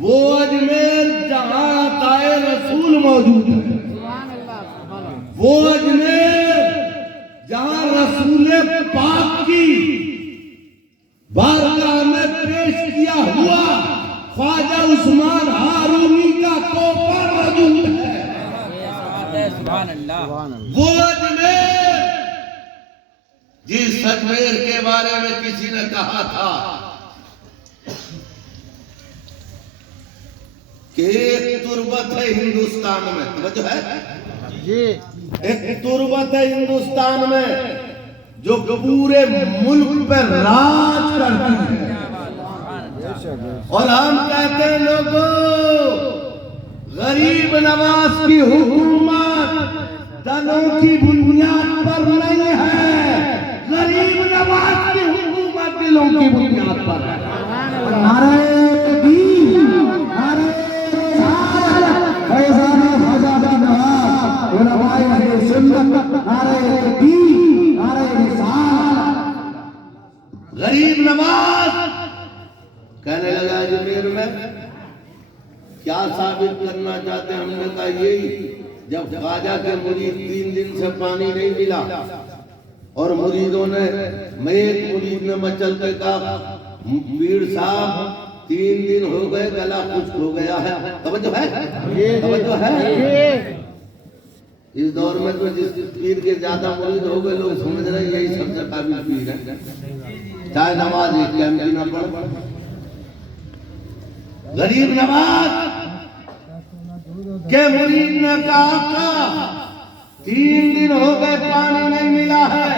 वो अजमेर जहां ताए रसूल मौजूद है, वो अजमेर जहां रसूल पाक की बारगाह में पेश किया हुआ ख्वाजा उस्मान हारूनी का तोहफा मौजूद है। वो अजमेर जिस अजमेर के बारे में किसी ने कहा था कि एक तुर्बत है हिंदुस्तान में, समझो है जी, एक तुर्बत है हिंदुस्तान में जो पूरे मुल्क पर राज करती है, और हम कहते हैं लोगों गरीब नवाज की हुकूमत दलों की बुनियाद पर नहीं है, गरीब नवाज की हुकूमत दिलों की बुनियाद पर है। गरीब नवाज कहने लगा अजमेर में क्या साबित करना चाहते हैं? हमने कहा यही, जब ख्वाजा के मुरीद 3 दिन से पानी नहीं मिला और मुरीदों ने, मैं एक मुरीद ने मचल के कहा पीर साहब 3 दिन हो गए गला खुश्क हो गया है, तवज्जो है, तवज्जो है। इस दौर में तो जिस पीर के ज्यादा मुरीद हो गए लोग समझ रहे यही सबसे काबिल पीर है, चाहे नमाज एक टाइम की ना पढ़। गरीब नवाज के मुरीद ने कहा 3 दिन हो गए पानी नहीं मिला है,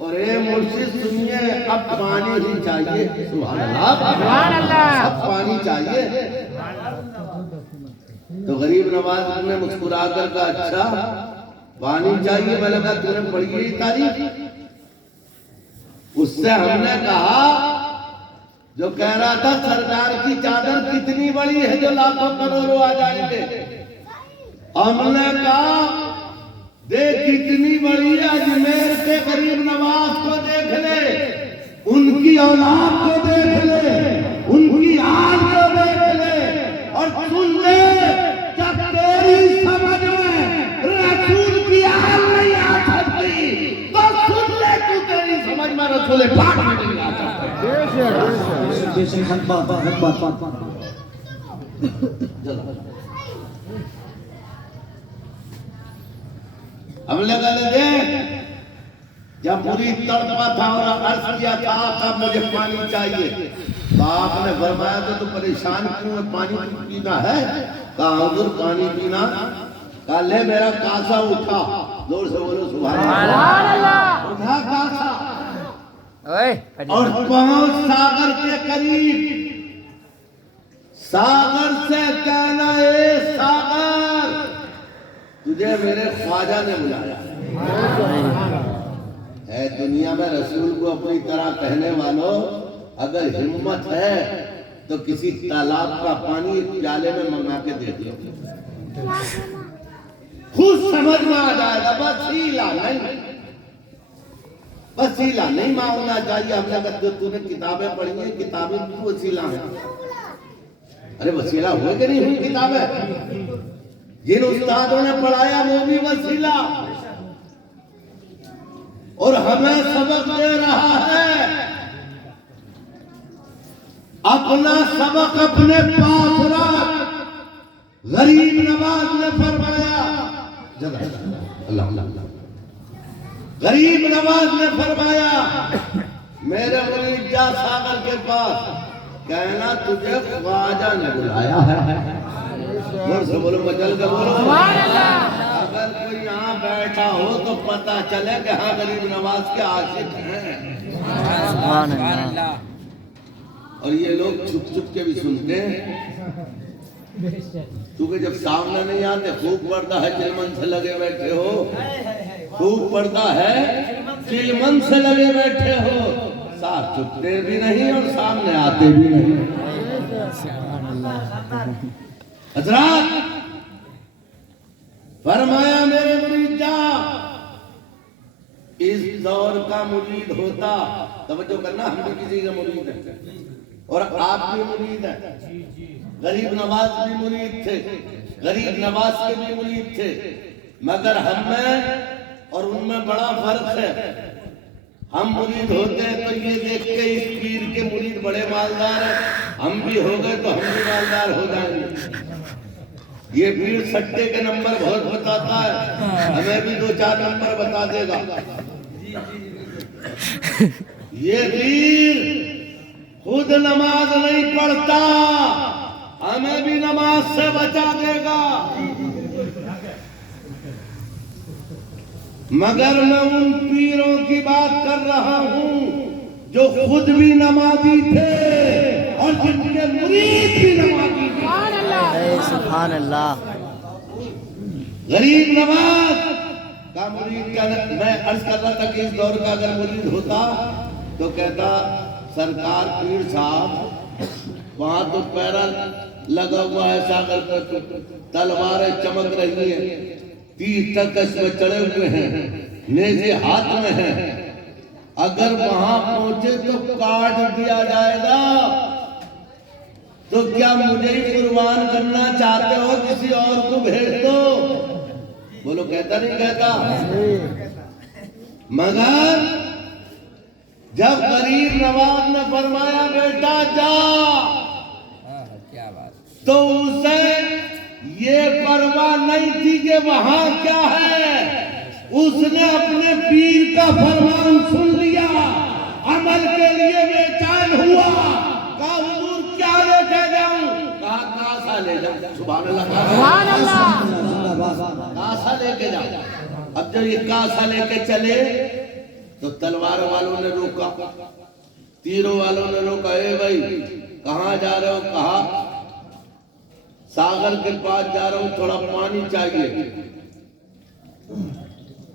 और ए मुर्शिद सुनिए अब पानी ही चाहिए, सुभान अल्लाह, अब पानी चाहिए। तो गरीब नवाज ने मुस्कुरा कर कहा अच्छा पानी चाहिए, मैंने कहा तूने पढ़ी ही तारीफ? उससे हमने कहा जो कह रहा था सरकार की चादर कितनी बड़ी है जो लाखों करोड़ों आ जाएंगे, हमने कहा देख कितनी बड़ी है, अजमेर के गरीब नवाज को देख ले, उनकी औलाद को देख ले, उनकी आग को देख ले, और सुन ले जब तेरी समझ में रसूल की आग नहीं आ सकती तो सुन ले तू तेरी समझ में रसूल पाक नहीं आ सकता। हमने कहा देख जब पूरी तड़पा था और अर्ज किया था आप मुझे पानी चाहिए, तो आपने फरमाया तो परेशान क्यों है, पानी पीना है? कहा हुजूर पानी पीना। कहा ले मेरा कासा उठा, जोर से बोलो सुभान अल्लाह। उठा कासा और पहुंच सागर के करीब, सागर से कहना ए सागर तुझे मेरे ख्वाजा ने बुलाया है। दुनिया में रसूल को अपनी तरह कहने वालों अगर हिम्मत है तो किसी तालाब का पानी एक प्याले में मंगा के दे दो, खुद समझ में आ जाएगा। वसीला नहीं मांगना चाहिए। हमने कहा जो तूने किताबें पढ़ी है किताबें क्यों वसीला है? अरे वसीला हुए कि नहीं हुई किताबें? जिन उस्तादों ने पढ़ाया वो भी वसीला, और हमें सबक दे रहा है। अपना सबक अपने पास रख। गरीब नवाज ने फरमाया, गरीब नवाज ने फरमाया मेरे मुरीद जा सागर के पास, कहना तुझे ख्वाजा ने बुलाया है। बोलो मचल के बोलो। अगर कोई यहाँ बैठा हो तो पता चले कि हाँ गरीब नवाज के आशिक हैं। और ये लोग छुप छुप के भी सुनते हैं, क्योंकि जब सामने नहीं आते। खूब पर्दा है चिलमन से लगे बैठे हो, खूब पर्दा है चिलमन से लगे बैठे हो, साथ छुपते भी नहीं और सामने आते भी नहीं। हजरात फरमाया मेरे मुरीद जा, इस दौर का मुरीद होता, तवज्जो करना हम भी किसी का मुरीद है, और आप भी मुरीद हैं। गरीब नवाज भी मुरीद थे, गरीब नवाज के भी मुरीद थे, मगर हम में और उनमें बड़ा फर्क है। हम मुरीद होते हैं तो ये देख के इस पीर के मुरीद बड़े मालदार हैं, हम भी हो गए तो हम भी मालदार हो जाएंगे। ये पीर सट्टे के नंबर बहुत बताता है, हमें भी 2-4 नंबर बता देगा। ये पीर खुद नमाज नहीं पढ़ता, हमें भी नमाज से बचा देगा। मगर मैं उन पीरों की बात कर रहा हूं जो खुद भी नमाजी थे और जिनके मुरीद भी नमाजी थे। सुभान अल्लाह। गरीब नवाज का मुरीद का मैं अर्ज कर रहा था कि इस दौर का अगर मुरीद होता तो कहता सरकार पीर साहब वहां तो पैरा लगा हुआ है सागर पर, तलवारें चमक रही है, तीर तर्कश में चढ़े हुए हैं, नेज़े हाथ में है, अगर वहां पहुंचे तो काट दिया जाएगा, तो क्या मुझे ही कुर्बान करना चाहते हो, किसी और को भेज दो। बोलो कहता नहीं कहता। मगर जब गरीब नवाज ने फरमाया बेटा जा, तो उसे ये परवाह नहीं थी कि वहां क्या है, उसने अपने पीर का फरमान सुन लिया, अमल के लिए बेचैन हुआ, कहा हुजूर क्या लेके जाऊं, कहा कासा ले जाओ। सुभान अल्लाह, कासा लेके जाओ। अब जब ये कासा लेके चले तो तलवार वालों ने रोका, तीरों वालों ने रोका, ए भाई कहां जा रहे हो, कहा सागर के पास जा रहा हूं, थोड़ा पानी चाहिए।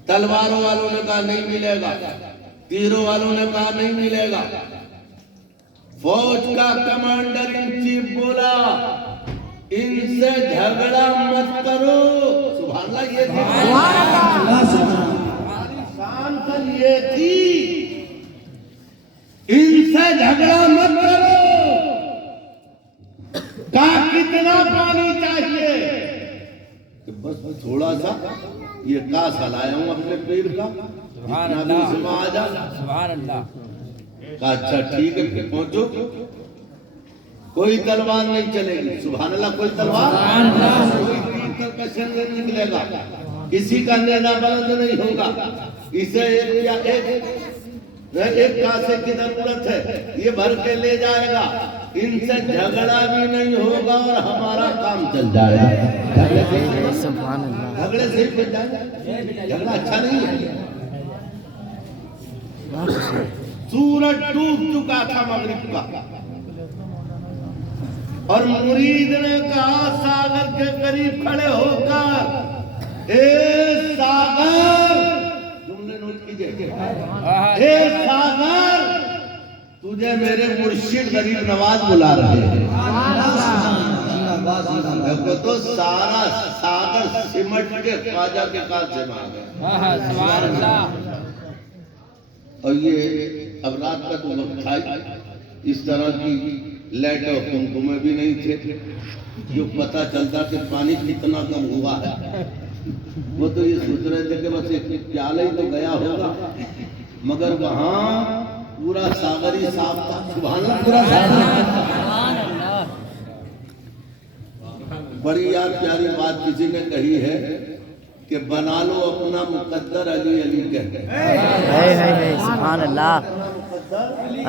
तलवारों वालों ने कहा नहीं मिलेगा, तीरों वालों ने कहा नहीं मिलेगा। फौज का कमांडर इन चीफ बोला इनसे झगड़ा मत करो। सुभान अल्लाह, ये शान कल ये थी, इनसे झगड़ा मत करो। का कितना पानी चाहिए, तो बस थोड़ा सा ये कासा लाया हूं अपने पीर का, इतना भी उसमें आ जा। अच्छा ठीक है, फिर पहुंचो, कोई तलवार नहीं चलेगी। सुभान अल्लाह, कोई तलवार, कोई तीर तर्कश नहीं निकलेगा, किसी का नेज़ा बुलंद नहीं होगा। इसे एक कासे की जरूरत है, ये भर के ले जाएगा, इनसे झगड़ा भी नहीं होगा और हमारा काम चल जाएगा। झगड़े से ही बच जाएगा, झगड़ा अच्छा नहीं है। सूरज डूब चुका था मगरिब का, और मुरीद ने कहा सागर के करीब खड़े होकर, ए सागर, जुमले नोट कीजिए, ए सागर, तुझे मेरे मुर्शिद गरीब नवाज बुला रहे हैं। देखो तो सारा सागर सिमट के ख्वाजा के पास से मांगे। और ये अब रात का तो वक्त था, इस तरह की लाइट और कुमकुमे भी नहीं थे जो पता चलता कि पानी कितना कम हुआ है। वो तो ये सोच रहे थे कि बस एक प्याला ही तो गया होगा, मगर वहां पूरा सागर ही साफ था। सुभान अल्लाह, पूरा सागर। बड़ी यार प्यारी बात किसी ने कही है कि बना लो अपना मुकद्दर अली अली कहते हैं। सुभान अल्लाह,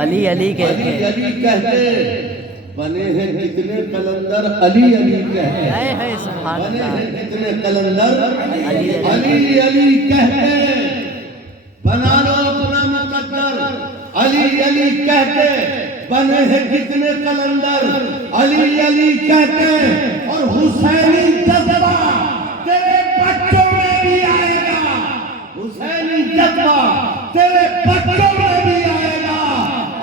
अली अली कहते, अली कहते, बने हैं कितने कलंदर अली अली कहते, बने हैं कितने कलंदर अली अली कहते, बना लो अपना मुकद्दर अली अली कहते, बने हैं कितने कलंदर अली अली कहते, और हुसैनी जज्बा तेरे बच्चों में भी आएगा, हुसैनी जज्बा तेरे बच्चों में भी आएगा,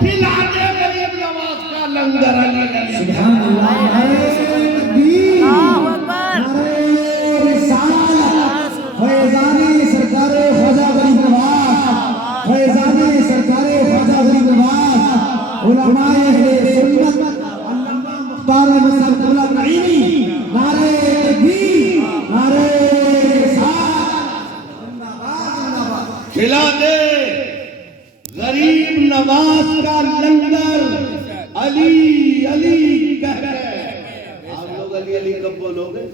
खिला दे गरीब नवाज का लंगर अली अली। सुभान अल्लाह, फैजानी सरकारे ख्वाजा गरीब नवाज, फैजानी सरकारे ख्वाजा गरीब नवाज, उलमाए सुन्नत साहब कबला नईमी नारे तकबीर नारे खिला दे गरीब नवाज का लंगर अली अली कह रहे। आप लोग अली अली कब बोलोगे?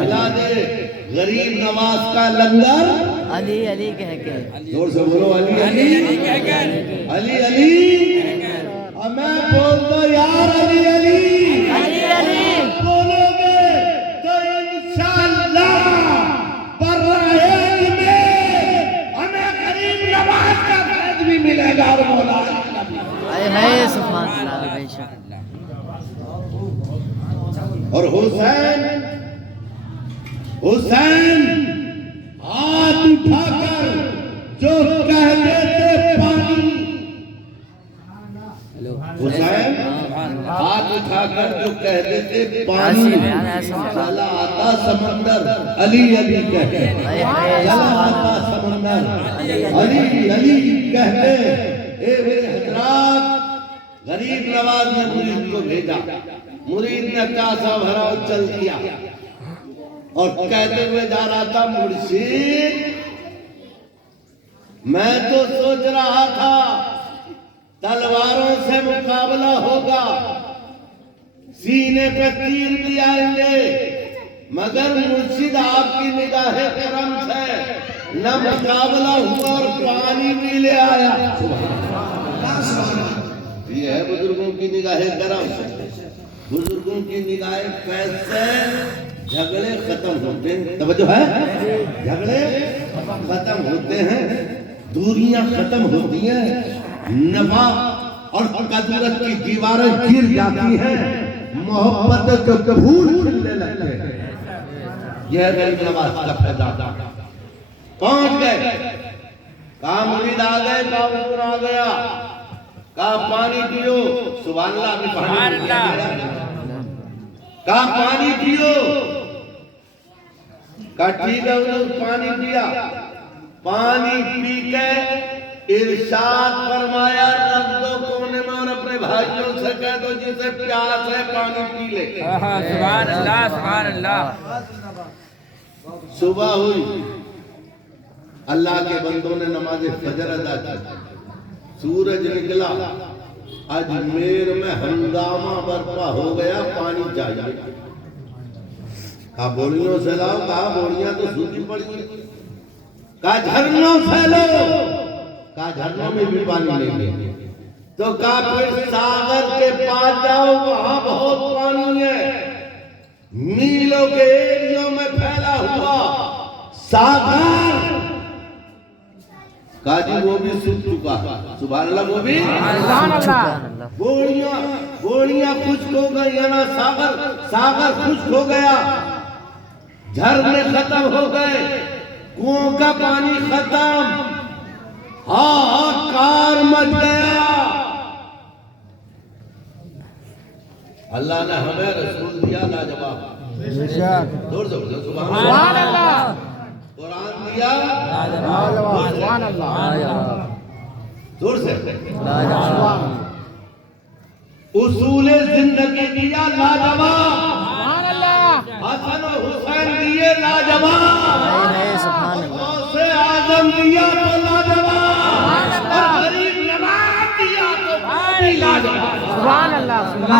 खिला दे गरीब नवाज का लंगर अली अली कह के। जोर से बोलो अली अली अली अली। और मैं बोल दो यार अली अली अली अली बोलोगे तो इंशाअल्लाह बरएज में हमें गरीब नवाज का फैज भी मिलेगा और मौला है सुभान अल्लाह बेशक। और हुसैन हुसैन हाथ उठाकर जो कहते थे पानी, हुसैन हाथ उठाकर जो कहते थे पानी चला आता समंदर अली अली कहते, चला आता समंदर अली अली कहते। ए मेरे हजरात, गरीब नवाज ने मुरीद को भेजा, मुरीद ने कासा भरा और चल दिया और कहते हुए जा रहा था मुर्शिद मैं तो सोच रहा था तलवारों से मुकाबला होगा, सीने पे तीर भी आएंगे, मगर मुर्शिद आपकी निगाह करम से न मुकाबला हुआ और पानी भी ले आया। ये है बुजुर्गों की निगाह करम, बुजुर्गों की निगाह फैज से झगड़े खत्म होते हैं। तवज्जो है, झगड़े खत्म होते हैं, दूरियां खत्म होती हैं, नफा और कदरत की दीवारें गिर जाती हैं, मोहब्बत के फूल खिलने लगते हैं। यह गरीब नवाज का फायदा। पहुंच गए, कहा मुरीद आ गए, बाबूर आ गया, कहा पानी पियो, सुभान अल्लाह, अभी पानी कहा पानी पियो, कहा ठीक है हुजूर, पानी पिया। पानी पी के इरशाद फरमाया रख दो कोने में और अपने भाइयों से कह दो जिसे प्यास है पानी पी ले। सुभान अल्लाह सुभान अल्लाह। सुबह हुई, अल्लाह के बंदों ने नमाज फजर अदा की, सूरज निकला, अजमेर में हंगामा बर्पा हो गया, पानी चाहिए। कहा बोरियों से लाओ, कहा बोरियां तो सूखी पड़ी, कहा झरनों से लो, कहा झरनों में भी पानी नहीं है। तो कहा फिर सागर के पास जाओ, वहां बहुत पानी है, मीलों के एरियो में फैला हुआ सागर, कहा जी वो भी सूख चुका है। सुभान अल्लाह, वो भी बोरियां बोरियां खुश्क हो गई है ना, सागर खुश्क हो गया, झरने खत्म हो गए, कुओं का पानी खत्म, हाहाकार मच गया। अल्लाह ने हमें रसूल दिया लाजवाब, जोर से बोलो सुभान अल्लाह। कुरान दिया जोर से, उसूल जिंदगी दिया लाजवाब, हसन और हुसैन दिए लाजवाब, गौसे आजम दिया तो लाजवाब, और गरीब नवाज दिया तो भी लाजवाब। सुभान अल्लाह सुभान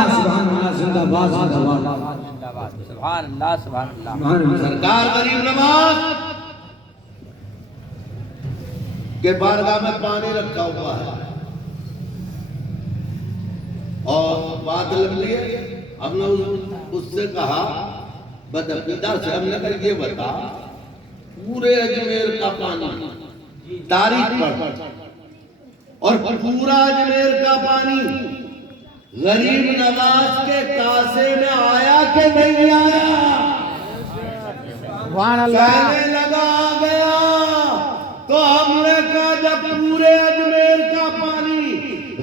अल्लाह, जिंदाबाद जिंदाबाद। सुभान अल्लाह सुभान अल्लाह। सरकार गरीब नवाज के बारगाह में पानी रखा हुआ है और बात लंबी है। हमने उससे कहा बदअकीदा से, हमने कहा ये बता पूरे अजमेर का पानी तारीख पर और पूरा अजमेर का पानी गरीब नवाज के कासे में आया कि नहीं आया? कहने लगा आ गया। तो हमने कहा जब पूरे अजमेर का पानी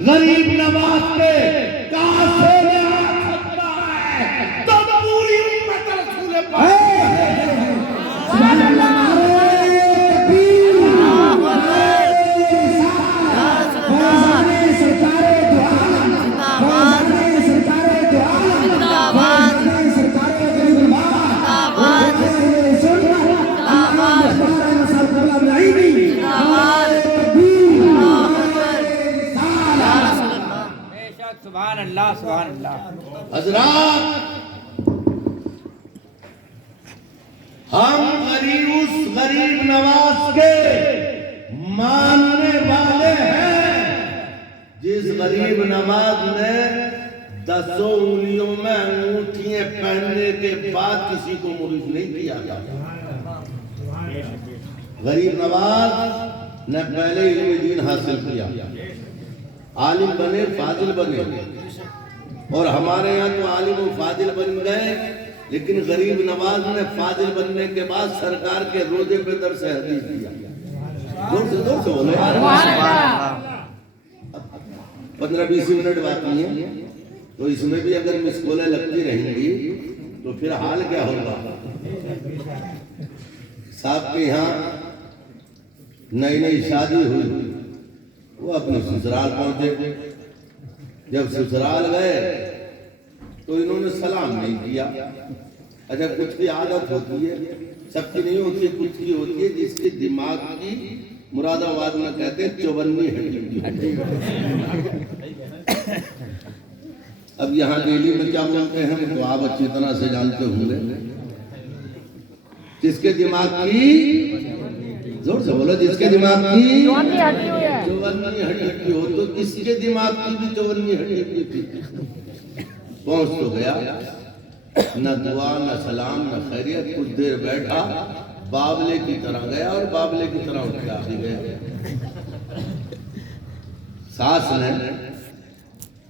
गरीब नवाज के कासे में आ सकता है तो पूरी उम्मत रसूल पाक अल्लाह सुभान अल्लाह। हजरात, हम उस गरीब नवाज के मानने वाले हैं जिस गरीब नवाज ने 10 उंगलियों में अंगूठियां पहनने के बाद किसी को मुरीद नहीं किया था। गरीब नवाज ने पहले इल्म दीन हासिल किया, आलिम बने, फाजिल बने, और हमारे यहाँ तो आलिम और फाजिल बन गए, लेकिन गरीब नवाज ने फाजिल बनने के बाद सरकार के रोजे पे दर से हदीस दिया। जोर से बोले। 15-20 मिनट बाकी है, तो इसमें भी अगर मिसकोलें लगती रहेंगी तो फिर हाल क्या होगा। साहब के यहाँ नई शादी हुई, वो अपने ससुराल पहुंचे। जब ससुराल गए तो इन्होंने सलाम नहीं किया। अच्छा, कुछ की आदत होती है, सबकी नहीं होती है, कुछ की होती है जिसके दिमाग की, मुरादाबाद में कहते हैं, चौबन्नी हड्डी। अब यहाँ दिल्ली में क्या बोलते हैं तो आप अच्छी तरह से जानते होंगे। जिसके दिमाग की, जोर से बोलो, जिसके दिमाग की चौबन्नी हड्डी हो, तो किसके दिमाग की भी चौबन्नी हड्डी थी। पहुंच तो गया, न दुआ न सलाम न खैरियत, कुछ देर बैठा, बावले की तरह गया और बावले की तरह उठ के आ भी गया। सास ने,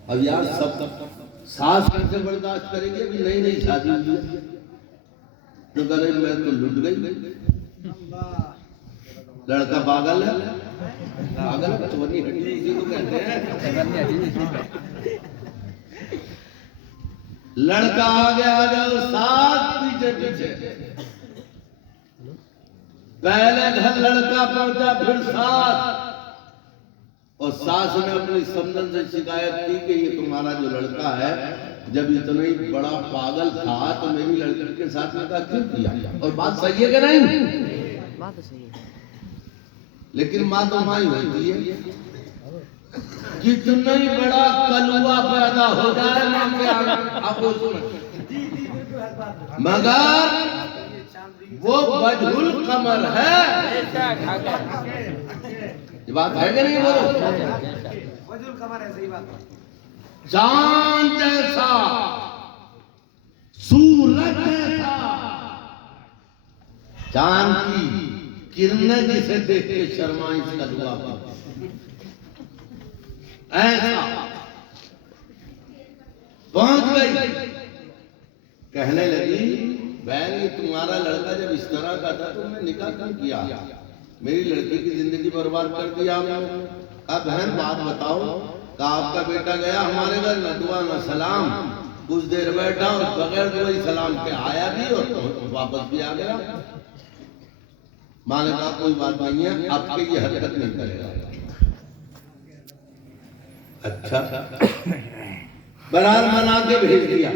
अब यार सब सास कैसे बर्दाश्त करेंगे, अभी नई शादी हुई है, तो करे मैं तो लुट गई। लड़का पागल है, पागल चौबन्नी हड्डी इसी को कहते हैं। लड़का आगे सास पीछे। पहले घर लड़का पहुंचा, फिर सास, और सास ने अपनी समधन से शिकायत की कि ये तुम्हारा जो लड़का है जब इतना ही बड़ा पागल था तो मेरी लड़की के साथ निकाह क्यों किया। और बात सही है कि नहीं? बात तो सही है, लेकिन माँ तो माँ ही होती है। कितना ही बड़ा कलुआ पैदा हो जाए माँ के मगर वो बजहुल कमर है। ये बात है कि नहीं? बोलो, वजूल कमर है, सही बात है। चांद जैसा, सूरज जैसा, चांद की किरणें जिसे देख के शर्मा इसका दुआ ऐसा पहुंच गई। कहने लगी, बहन ये तुम्हारा लड़का जब इस तरह का था तो मैं निकाह क्यों किया, मेरी लड़की की जिंदगी बर्बाद कर दिया आपने। कहा बहन बात बताओ। कहा आपका बेटा गया हमारे घर, न दुआ न सलाम, कुछ देर बैठा और बगैर दुआ सलाम के आया भी और वापस भी आ गया। माँ ने कहा कोई बात नहीं है, आपके ये हरकत नहीं करेगा। अच्छा, बरार मना के भेज दिया।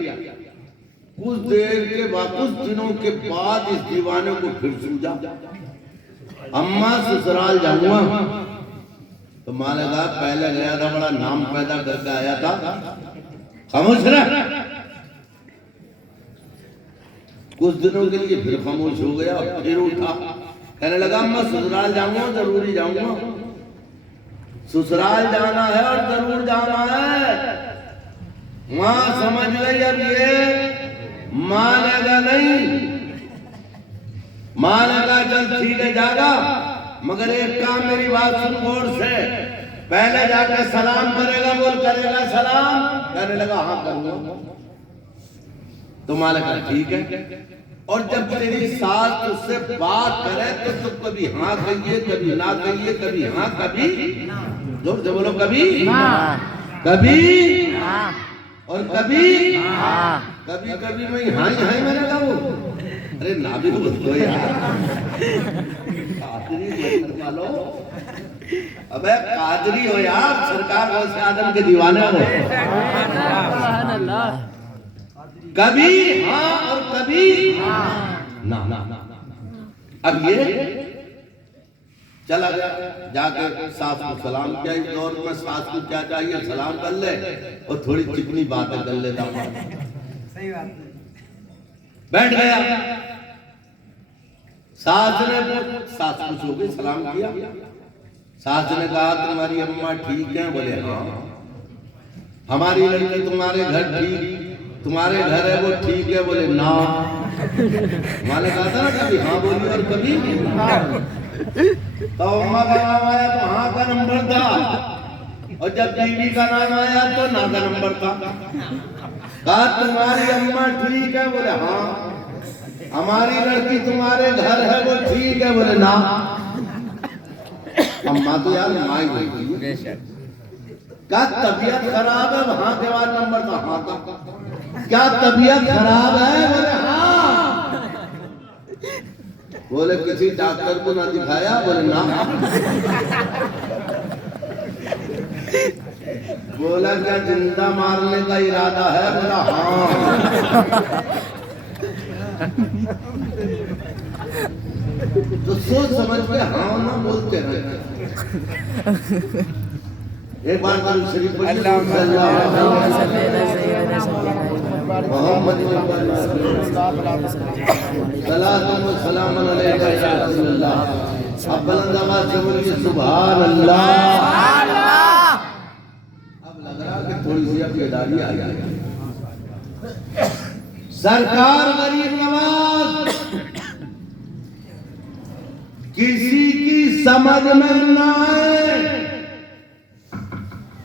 कुछ देर के बाद, कुछ दिनों के बाद इस दीवाने को फिर सूझा, अम्मा ससुराल जाऊंगा। तो माँ ने कहा पहले गया था, बड़ा नाम पैदा करके आया था, खामोश रह। कुछ दिनों के लिए फिर खामोश हो गया, फिर उठा, कहने लगा अम्मा ससुराल जाऊंगा, जरूरी जाऊंगा। ससुराल जाना है और जरूर जाना है। माँ समझ गई अब ये मानेगा नहीं। मानेगा चल ठीक है जागा, मगर एक काम मेरी बात सुन गौर से, पहले जाकर सलाम करेगा। बोल करेगा सलाम? कहने लगा हाँ करूंगा। तो माँ ने कहा ठीक है। और जब तेरी सास तुझसे बात करे तो तुम कभी हाँ कहिए, कभी ना कहिए, कभी हाँ कभी जोर से बोलो, कभी कभी और कभी कभी कभी मैं हाँ ही मैंने कहा वो, अरे ना भी बोल दो यार, कादरी वालो, अबे कादरी हो यार, सरकार गौसे आदम के दीवाने हो। कभी हाँ और कभी ना। अब ये चला गया, जाकर सास को सलाम किया। इस दौर में सास को क्या चाहिए, सलाम कर ले और थोड़ी चिकनी बातें कर ले। सही बात। बैठ गया, सास खुश हो गई, सलाम किया। सास ने कहा तुम्हारी अम्मा ठीक है? बोले हाँ। हमारी लड़की तुम्हारे घर तुम्हारे घर है वो ठीक है? बोले ना। मैंने कहा था ना कभी हाँ बोली और कभी तो अम्मा का नाम आया तो हाँ का नंबर था, और जब बीवी का नाम आया तो ना का नंबर था। कहा तुम्हारी अम्मा ठीक है? बोले हाँ। हमारी लड़की तुम्हारे घर है वो ठीक है? बोले ना। अम्मा तो यार माँ ही बोली। क्या तबीयत खराब है? वहां के बाद नंबर था हाँ का। क्या तबीयत खराब है? बोले हाँ। बोले किसी डॉक्टर को ना दिखाया? बोले ना। बोला क्या जिंदा मारने का इरादा है? बोला हाँ। तो सोच समझ के हाँ ना बोलते हैं। एक बार करूँ शरीफ मोहम्मद सलाम अलैका या रसूलल्लाह। अब बुलंद आवाज से बोलिए सुभान अल्लाह। अब लग रहा कि थोड़ी सी बेदारी आ गई। सरकार गरीब नवाज किसी की समझ में ना आए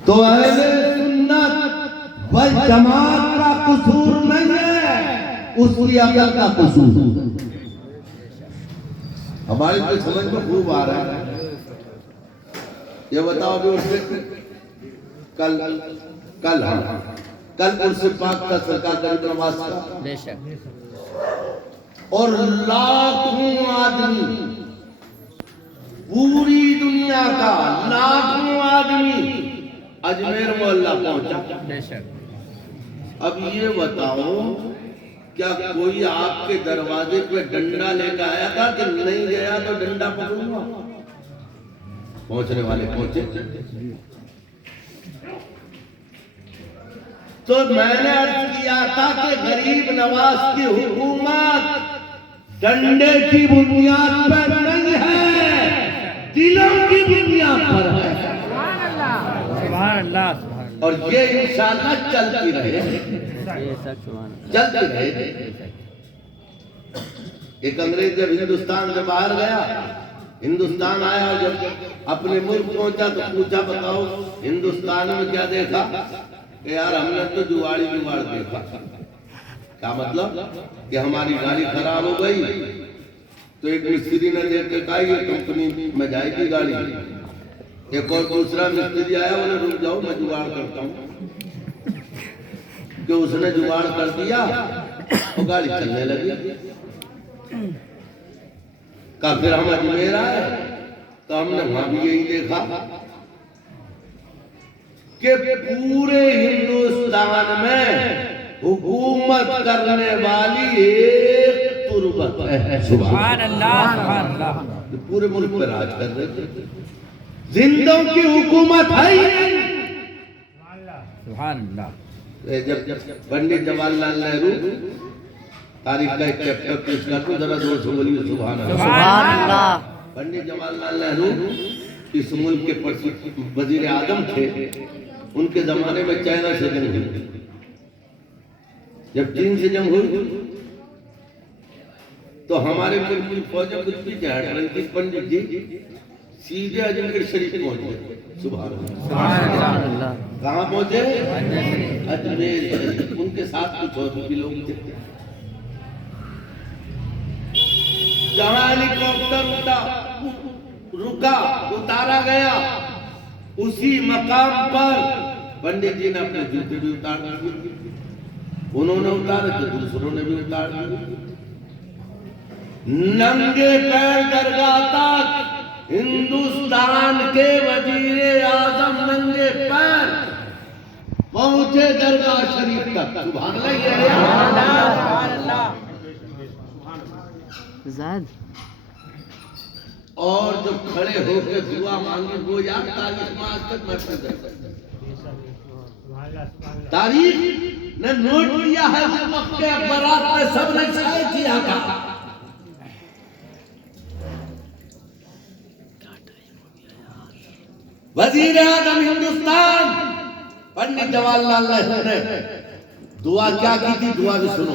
तो अहले सुन्नत वल जमात का कसूर नहीं है, उसकी अकल का कसूर। हमारी तो समझ में खूब आ रहा है। ये बताओ अभी उसने कल उर्स पाक का सरकार गरीब नवाज का और लाखों आदमी, पूरी दुनिया का लाखों आदमी अजमेर मोहल्ला पहुंचा। अब ये बताओ क्या कोई आपके दरवाजे पे डंडा लेकर आया था कि नहीं गया तो डंडा पकड़ूंगा? पहुंचने वाले पहुंचे। तो मैंने अर्ज किया था कि गरीब नवाज की हुकूमत डंडे की बुनियाद पर नहीं है, दिलों की बुनियाद पर है। सुभान अल्लाह। और ये इंशाअल्लाह चलती रहे, चलती रहे। एक अंग्रेज जब हिंदुस्तान से बाहर गया, हिंदुस्तान आया और जब अपने मुल्क पहुंचा तो पूछा बताओ हिंदुस्तान में क्या देखा? कि यार हमने तो जुगाड़ देखा। क्या मतलब? कि हमारी गाड़ी खराब हो गई तो एक मिस्त्री ने देख के कहा ये कंपनी में जाएगी गाड़ी। एक और दूसरा मिस्त्री आया, बोले रुक जाओ मैं जुगाड़ करता हूँ। कि उसने जुगाड़ कर दिया तो गाड़ी चलने लगी। का फिर हम अजमेर आए तो हमने वहां भी यही देखा कि पूरे हिंदुस्तान में हुकूमत करने वाली एक तुर्बत है। सुभान अल्लाह, सुभान अल्लाह। पूरे मुल्क पर राज कर रहे थे। जिंदों की हुकूमत है ही नहीं। सुभान अल्लाह। जब पंडित जवाहरलाल नेहरू तारीख का एक चैप्टर पेश करते जरा जोर से बोलिए सुभान अल्लाह। पंडित जवाहरलाल नेहरू इस मुल्क के वजीर आजम थे। उनके जमाने में चाइना से जंग हुई। जब चीन से जंग हुई तो हमारे मुल्क की फौजें कुछ भी चढ़ रही थी। पंडित जी सीधे अजमेर शरीफ पहुंच गए। सुभान अल्लाह। कहाँ पहुंचे? अजमेर शरीफ। उनके साथ कुछ और भी लोग थे। जहां हेलीकॉप्टर रुका उतारा गया, उसी मकाम पर पंडित जी ने अपने जूते भी उतार दिए। उन्होंने उतारे तो दूसरों ने भी उतार दिए। नंगे पैर दरगाह तक हिंदुस्तान के वजीर आजम नंगे पैर पहुंचे दरगाह शरीफ तक। सुभान अल्लाह। और जो खड़े होकर दुआ मांगी वो याद तारीख में आज तक मैं तारीख ने नोट किया है वो मक्के बारात में सबने शायद किया था। वजीर आजम हिंदुस्तान पंडित जवाहरलाल नेहरू ने दुआ क्या की थी, दुआ भी सुनो।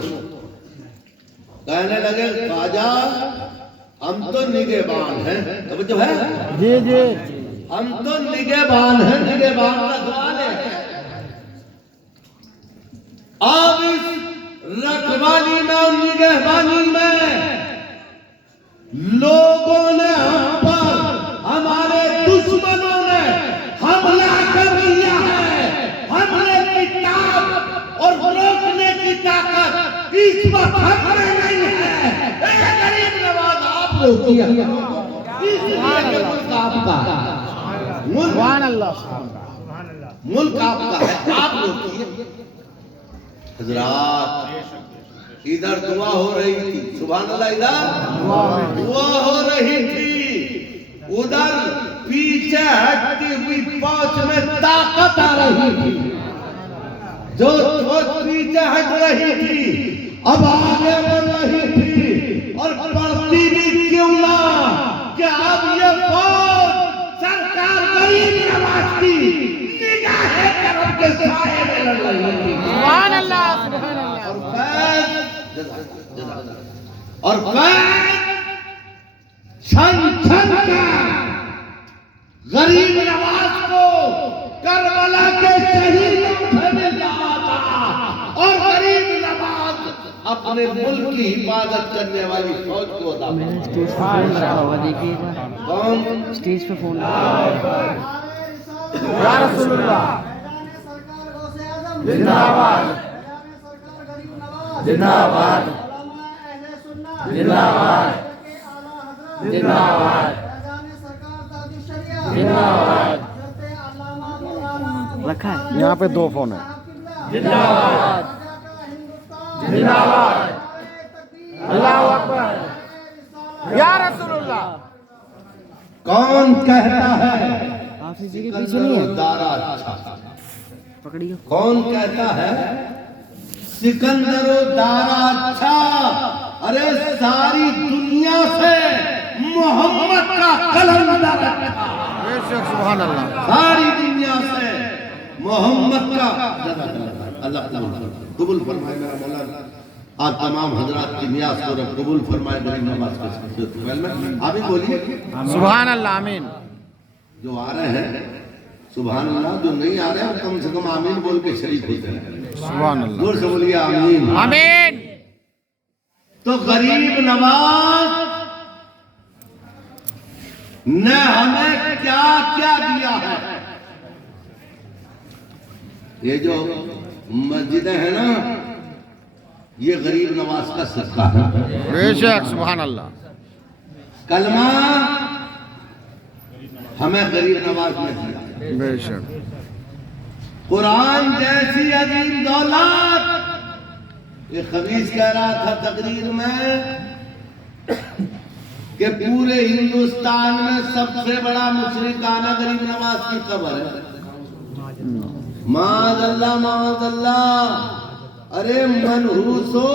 कहने लगे ख्वाजा हम तो निगहबान हैं, तो जो है जी जी हम तो निगहबान हैं, निगहबान का दुआ ले। अब इस रखवाली में और निगहबानी में लोगों ने हम पर, हमारे दुश्मनों ने हमला कर दिया है। हमले की ताकत और रोकने की ताकत इस वक्त हमने नहीं है। गरीब नवाज आप लोग किया, इसलिए कि मुल्क आपका है, मुल्क आपका है, आप लोग किए। हजरात इधर दुआ हो रही थी, सुभान अल्लाह, इधर दुआ हो रही थी, उधर पीछे हटती हुई फौज में ताकत आ रही थी। जो फौज पीछे हट रही थी अब आगे बढ़ रही थी, और बढ़ती भी क्यों ना कि अब ये फौज सरकार गरीब नवाज की निगाहे करम के साए में लड़ रही थी। सुभान अल्लाह सुभान अल्लाह। और छन छन का गरीब नवाज को करबला के शहीदों से मिल रहा था, और गरीब नवाज अपने मुल्क की हिफाजत करने वाली फौज को अदा मैंने स्टेज पे फोन लगा हुआ, देखिएगा कौन स्टेज पे फोन लगा हुआ। या रसूलुल्लाह जिंदाबाद जिंदाबाद जिंदाबाद जिंदाबाद जिंदाबाद। रखा है यहाँ पे 2 फोन है। जिंदाबाद जिंदाबाद अल्लाहू अकबर या रसूलुल्लाह। कौन कहता है आप इसी के पीछे नहीं है, दारा अच्छा? पकड़ियो। कौन कहता है सिकंदरो दारा अच्छा? अरे सारी दुनिया से मोहम्मद का कलंदर अच्छा, बेशक सुभान अल्लाह। सारी दुनिया से मोहम्मद का अल्लाह कबूल फरमाए मेरा मौलाना। आप तमाम हजरात की नियाज को रब कबूल फरमाए गरीब नवाज के में। आप ही बोलिए सुभान अल्लाह आमीन। जो आ रहे हैं सुभान अल्लाह, जो नहीं आ रहे हैं कम से कम आमीन बोल के शरीक होते हैं। सुभान अल्लाह जोर से बोलिए आमीन आमीन। तो गरीब नवाज ने हमें क्या क्या दिया है? ये जो मस्जिदें हैं ना, ये गरीब नवाज का सदका है। बेशक सुभान अल्लाह। कलमा हमें गरीब नवाज ने दिया। बेशक कुरान जैसी अजीम दौलत। ये खबीस कह रहा था तकरीर में कि पूरे हिंदुस्तान में सबसे बड़ा मुशरिकाना गरीब नवाज की खबर है। माज़अल्लाह। अरे मनहूसो,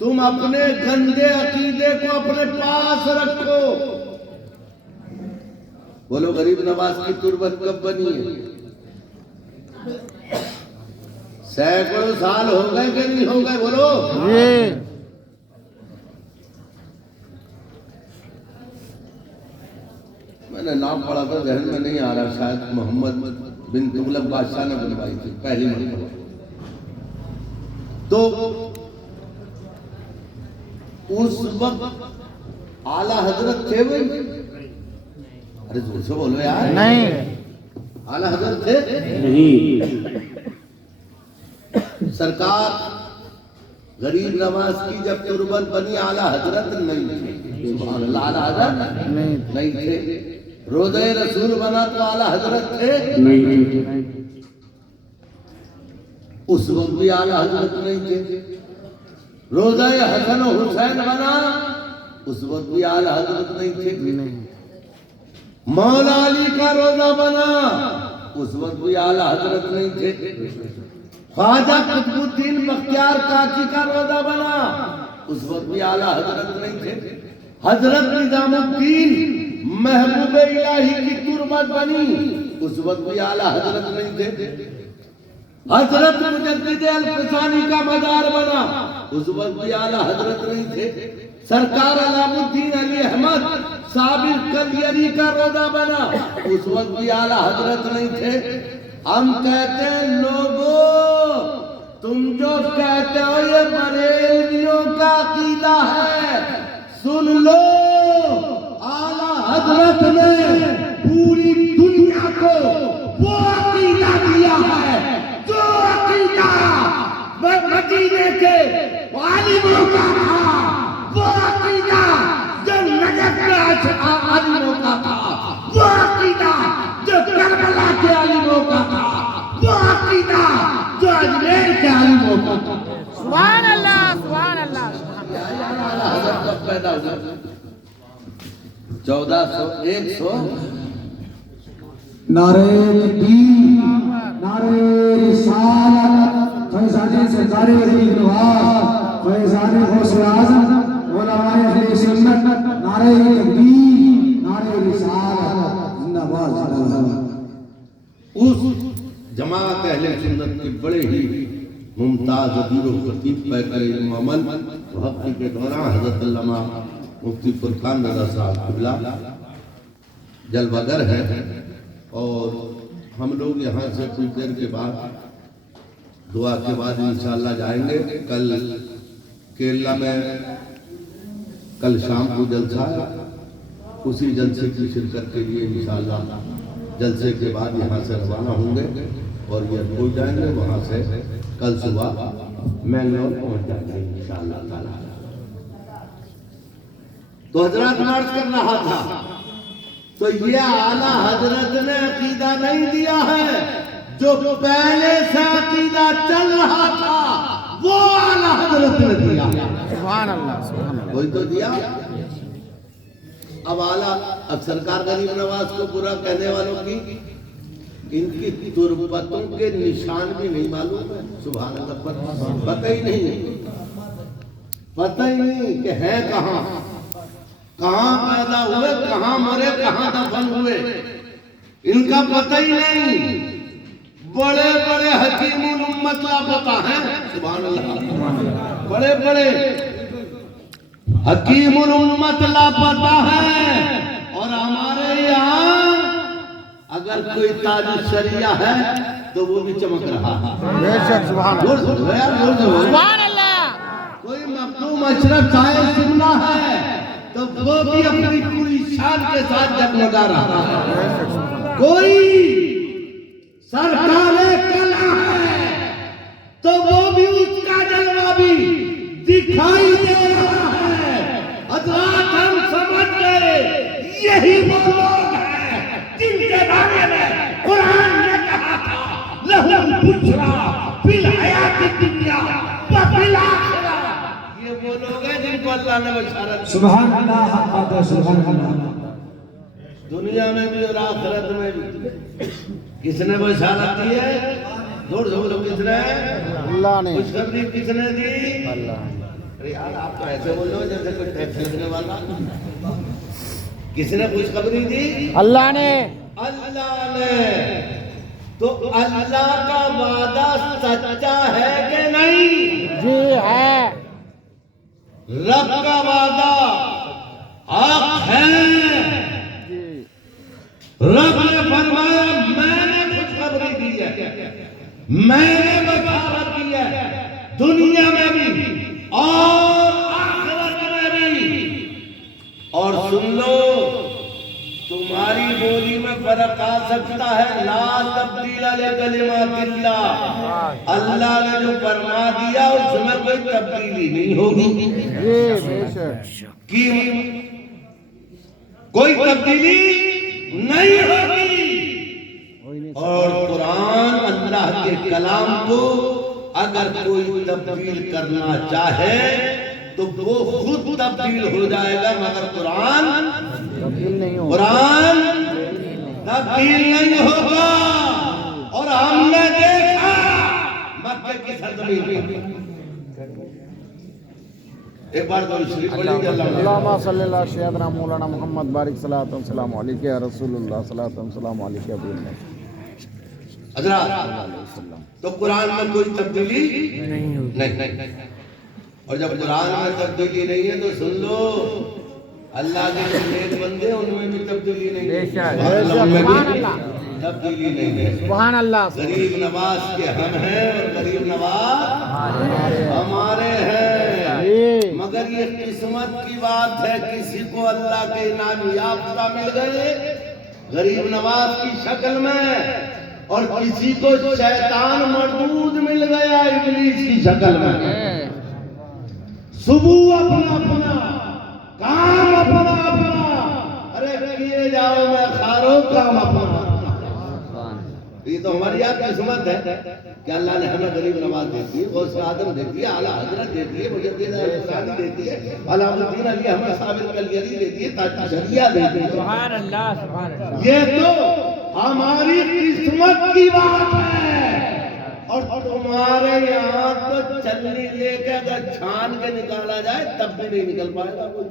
तुम अपने गंदे अकीदे को अपने पास रखो। बोलो गरीब नवाज की तुरबत कब बनी है? सैकड़ों साल हो गए कि नहीं हो गए? बोलो ये मैंने नाम पढ़ा था, जहन में नहीं आ रहा, शायद मोहम्मद बिन तुगलक बादशाह ने बनवाई थी पहली मरतबा। तो उस वक्त आला हजरत थे वो? अरे जोर से बोलो यार। नहीं आला हजरत थे नहीं। सरकार गरीब नवाज की जब तुरबत बनी आला हजरत नहीं थे। सुभान अल्लाह, आला हजरत नहीं थे। रोज़े रसूल बना तो आला हजरत थे नहीं। उस वक्त भी आला हजरत नहीं थे। रोज़ा हसन हुसैन बना उस वक्त भी आला हजरत नहीं थे। मौला अली का रोजा बना, उस वक्त भी आला हजरत नहीं थे। ख्वाजा कुतुबुद्दीन बख्तियार काकी का रोजा बना, उस वक्त भी आला हजरत नहीं थे। हजरत निजामुद्दीन महबूब इलाही की तुरबत बनी, उस वक्त भी आला हजरत नहीं थे। हजरत मुजद्दिद अल-फसानी का मजार बना, उस वक्त भी आला हजरत नहीं थे। सरकार अलाउद्दीन अली अहमद साबिर कलियरी का रोजा बना, उस वक्त भी आला हजरत नहीं थे। हम कहते हैं लोगों, तुम जो कहते हो ये बरेलवियों का अकीदा है, सुन लो, आला हजरत ने पूरी दुनिया को वो अकीदा दिया है जो अकीदा मदीने के आलिमों का था, वो अकीदा जो नजफ के आलिमों का था, वो अकीदा जो करबला के आलिमों का था, वो अकीदा जो अजमेर के आलिमों का था। सुभान अल्लाह, सुभान अल्लाह। हजरत कब पैदा हुआ? 1400 नारे तकबीर, नारे रिसालत, फैज़ाने सरकारे नवाज, फैज़ाने गौसे आज़म, उलमाए अहले सुन्नत, नारे तकबीर, नारे रिसालत, जिंदाबाद जिंदाबाद। उस जमात अहले सुन्नत के बड़े ही मुमताज अदीब खतीब पैकर इमामन वक़्त के दौरान हज़रत अल्लामा मुफ्ती फुरकान रज़ा साहब क़िबला जलवागर है। और हम लोग यहाँ से कुछ देर के बाद दुआ के बाद इंशाअल्लाह जाएंगे। कल केरला में कल शाम को जलसा है, उसी जलसे की शिरकत के लिए इंशाअल्लाह जलसे के बाद यहाँ से रवाना होंगे और एयरपोर्ट जाएंगे। वहाँ से कल सुबह मैंगलोर पहुँच जाएंगे इंशाअल्लाह ताला। तो हजरत मार्च कर रहा था, तो ये आला हजरत ने अकीदा नहीं दिया है, जो पहले से अकीदा चल रहा था वो आला हजरत ने दिया। सुभान अल्लाह, सुभान अल्लाह। वही तो दिया। अब आला अब सरकार गरीब नवाज को बुरा कहने वालों की इनकी तुरबतों के निशान भी नहीं मालूम है। सुभान अल्लाह, पता ही नहीं, पता ही नहीं कि है कहाँ, कहाँ पैदा हुए, कहाँ मरे, कहाँ दफन हुए, इनका पता ही नहीं। बड़े बड़े हकीमुल उम्मत लापता हैं। सुभान अल्लाह, बड़े बड़े हकीमुल उम्मत लापता है। और हमारे यहाँ अगर कोई ताज शरिया है तो वो भी चमक रहा है। सुभान अल्लाह। कोई मखदूम अशरफ साहिब शिमला है तो वो भी अपनी पूरी शान के साथ जगमगा रहा है। कोई सरकारे कला है तो वो भी उसका जलवा भी दिखाई दे रहा है। हज़रात हम समझ गए यही वो लोग हैं जिनके बारे में कुरान ने कहा था लहुम बुशरा फिल हयात दुनिया व फिल आखिरा। ये वो लोग हैं जिनको अल्लाह ने बशारत। सुभान अल्लाह, सुभान अल्लाह। दुनिया में भी और आखिरत में भी किसने बशारत दी है? जोर जोर किसने? अल्लाह ने। खुशखबरी किसने दी? अल्लाह। अरे यार आप तो ऐसे बोल रहे हो जैसे कोई टैक्स लगने वाला। किसने खुशखबरी दी? अल्लाह ने। अल्लाह ने। तो अल्लाह का वादा सच्चा है कि नहीं? जी है। रब का वादा हक है। रब ने फरमाया मैंने खुशखबरी दी है, मैंने बशारत दी है, दुनिया में भी और आखिरत में भी। और सुन लो, तुम्हारी बोली में फर्क आ सकता है। ला तब्दील लिकलिमातिल्लाह, अल्लाह ने जो फरमा दिया उसमें कोई तब्दीली नहीं होगी। कि कोई तब्दीली नहीं होगी। और कुरान अल्लाह के कलाम को अगर कोई तब्दील करना चाहे तो वो खुद तब्दील हो जाएगा, मगर कुरान तब्दील नहीं हो कुरान तब्दील नहीं होगा। और हमने देखा मक्के की सरजमीन में, एक बार तो शरीफ पढ़िए अल्लाहुम्मा सल्ली अला सय्यदना मौलाना मोहम्मद बारिक सलातो व सलाम अलैहि या रसूलुल्लाह सलातो व सलाम अलैहि या अबूल्लाह। हजरत, तो कुरान में कोई तब्दीली नहीं। और जब कुरान में तब्दीली नहीं है तो सुन लो, अल्लाह के जो नेक बंदे उनमें भी तब्दीली नहीं है, तब्दीली नहीं है। सुभान अल्लाह। गरीब नवाज के हम हैं और गरीब नवाज हमारे हैं। मगर ये किस्मत की बात है, किसी को अल्लाह के इनाम याफ्ता मिल गए गरीब नवाज की शक्ल में, और किसी को शैतान मरदूद मिल गया इब्लीस की शक्ल में। सुबह अपना अपना काम अपना अपना, अरे किए जाओ मैं खारो काम अपना। ये तो हमारी याद किस्मत है कि अल्लाह ने हमें गरीब नवाज देती है, गौस आदम देती है, आला हजरत देती है, मुजद्दिद अल-बुखारी देती है, अलाउद्दीन अली अहमद साबिर कलियरी देती है, ताकि शरिया देती है। सुभान अल्लाह, सुभान अल्लाह। ये तो हमारी किस्मत की बात है। और तुम्हारे यहाँ तो चलनी लेके अगर छान के निकाला जाए तब भी नहीं निकल पाएगा कोई।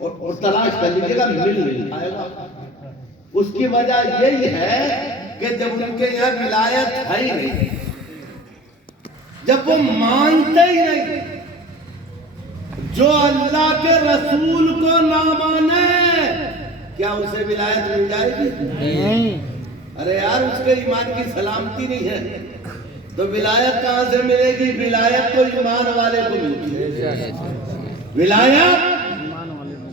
और तलाश कर लीजिएगा, मिल नहीं पाएगा। उसकी वजह यही है कि जब उनके यहाँ विलायत है ही नहीं, जब वो मानते ही नहीं, जो अल्लाह के रसूल को ना माने क्या उसे विलायत मिल जाएगी? नहीं। अरे यार, उसके ईमान की सलामती नहीं है तो विलायत कहां से मिलेगी? विलायत तो ईमान वाले को मिलती है। विलायत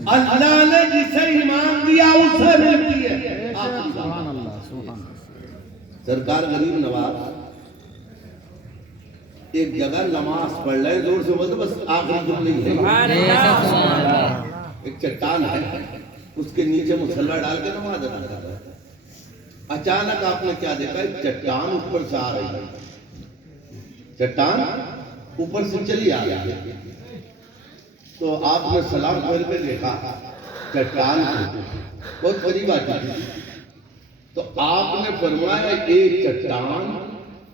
अल्लाह ने जिसे ईमान दिया उसे मिलती है। सरकार गरीब नवाज एक जगह नमाज पढ़ रहे, जोर से बोलते, बस आखिरी जुमले ही है। एक चट्टान है, उसके नीचे मुसल्ला डाल के नमाज अदा कर रहा है। अचानक आपने क्या देखा? एक चट्टान ऊपर से आ रही है, चट्टान ऊपर से चली आ रही है। तो आपने सलाम पढ़ के देखा चट्टान को, बहुत करीब आती थी। तो आपने फरमाया, एक चट्टान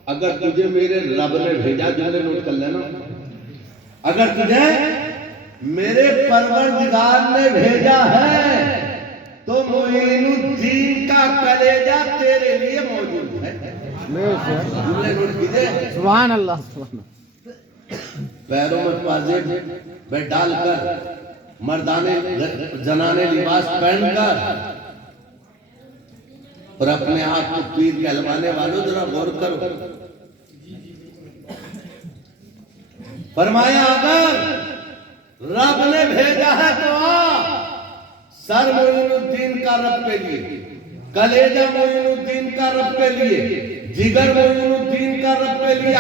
अगर तुझे मेरे रब ने भेजा, जुमले नोट कर लेना, अगर तुझे मेरे परवरदिगार ने भेजा है तो मोइनुद्दीन का कलेजा तेरे लिए मौजूद है। जुमले नोट कीजिए। सुभान अल्लाह। पैरों में पाजेब में डालकर, मर्दाने जनाने लिबास पहनकर, और अपने आप को पीर कहलवाने वालों जरा गौर करो। फरमाया, अगर रब ने भेजा है तो आ, सर मोइनुद्दीन का रब के लिए, कलेजा मोइनुद्दीन का रब के लिए, जिगर मोइनुद्दीन का रब के लिए आ।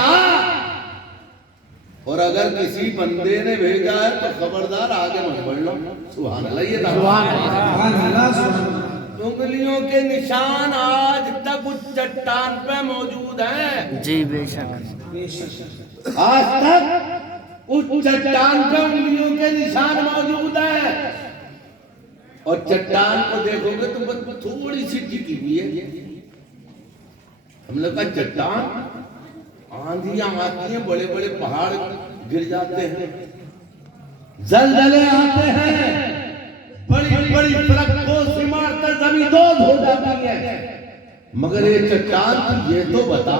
और अगर किसी बंदे ने भेजा है तो खबरदार आगे मत बढ़ लो। सुभान अल्लाह। ये उंगलियों के निशान आज तक उस चट्टान पे मौजूद हैं। जी बेशक, आज तक उस चट्टान पे उंगलियों के निशान मौजूद हैं। और चट्टान को देखोगे तो बस थोड़ी सी टिकी हुई है। हम लोग का चट्टान, आंधियां आती हैं, बड़े बड़े पहाड़ गिर जाते हैं, जलजले आते हैं, बड़ी बड़ी फलकपोश इमारतें जमींदोज हो जाती हैं। मगर ये चट्टान, ये तो बता,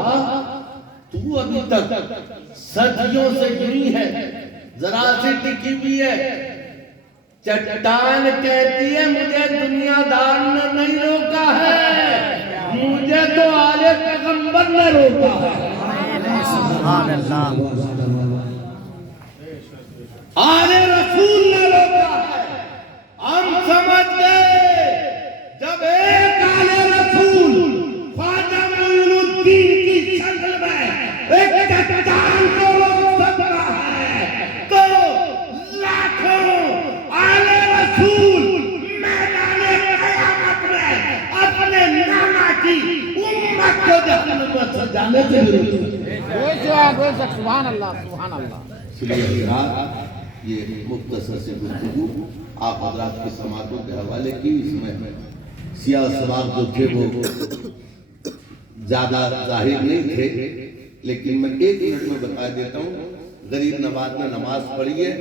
तू अभी तक सदियों से जुड़ी है, जरा सी टिकी हुई है। चट्टान कहती है, मुझे दुनियादार ने नहीं रोका है, मुझे तो आले पैगंबर ने रोका है। सुभान अल्लाह। आले रसूल ने रोका है। हम समझ गए, जब एक आले रसूल ख्वाजा मोइनुद्दीन की शक्ल में एक चट्टान को रोक सकता है, तो लाखों आले रसूल मैदाने क़यामत में अपने नाना की उम्मत को जहन्नम में सजाने से भी रोकेंगे। बेशक, सुभान अल्लाह, सुभान अल्लाह। इसलिए हज़रात ये मुख्तसर से गुफ्तगू आप हज़रात के समातों के हवाले की। इसमें सियाह सवाब जो थे वो ज़्यादा जाहिर नहीं थे, लेकिन मैं 1 मिनट में बता देता हूँ। गरीब नवाज ने नमाज पढ़ी है,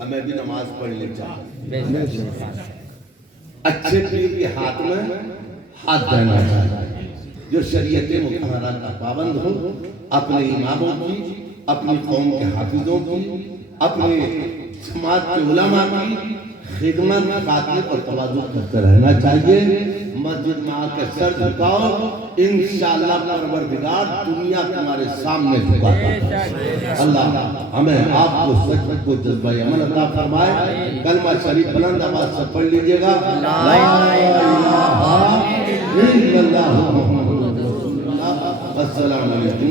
हमें भी नमाज पढ़नी चाहिए। अच्छे पीर के हाथ में हाथ देना चाहिए, जो शरीयत मुतहरा का पाबंद हो, अपने इमामों की, अपनी कौम के हाफिजों की, अपने समाज के उलमा की खिदमत, खातिर और तवाज़ु करते रहना चाहिए। मस्जिद में आकर सर झुकाओ, इंशाअल्लाह परवरदिगार दुनिया तुम्हारे सामने झुकाएगा। अल्लाह हमें आपको सच को जज्बा अमल अता फरमाए। कलमा शरीफ बुलंद आवाज से पढ़ लीजिएगा। ला इलाहा इल्लल्लाह मुहम्मदुर रसूलुल्लाह। अस्सलामु अलैकुम।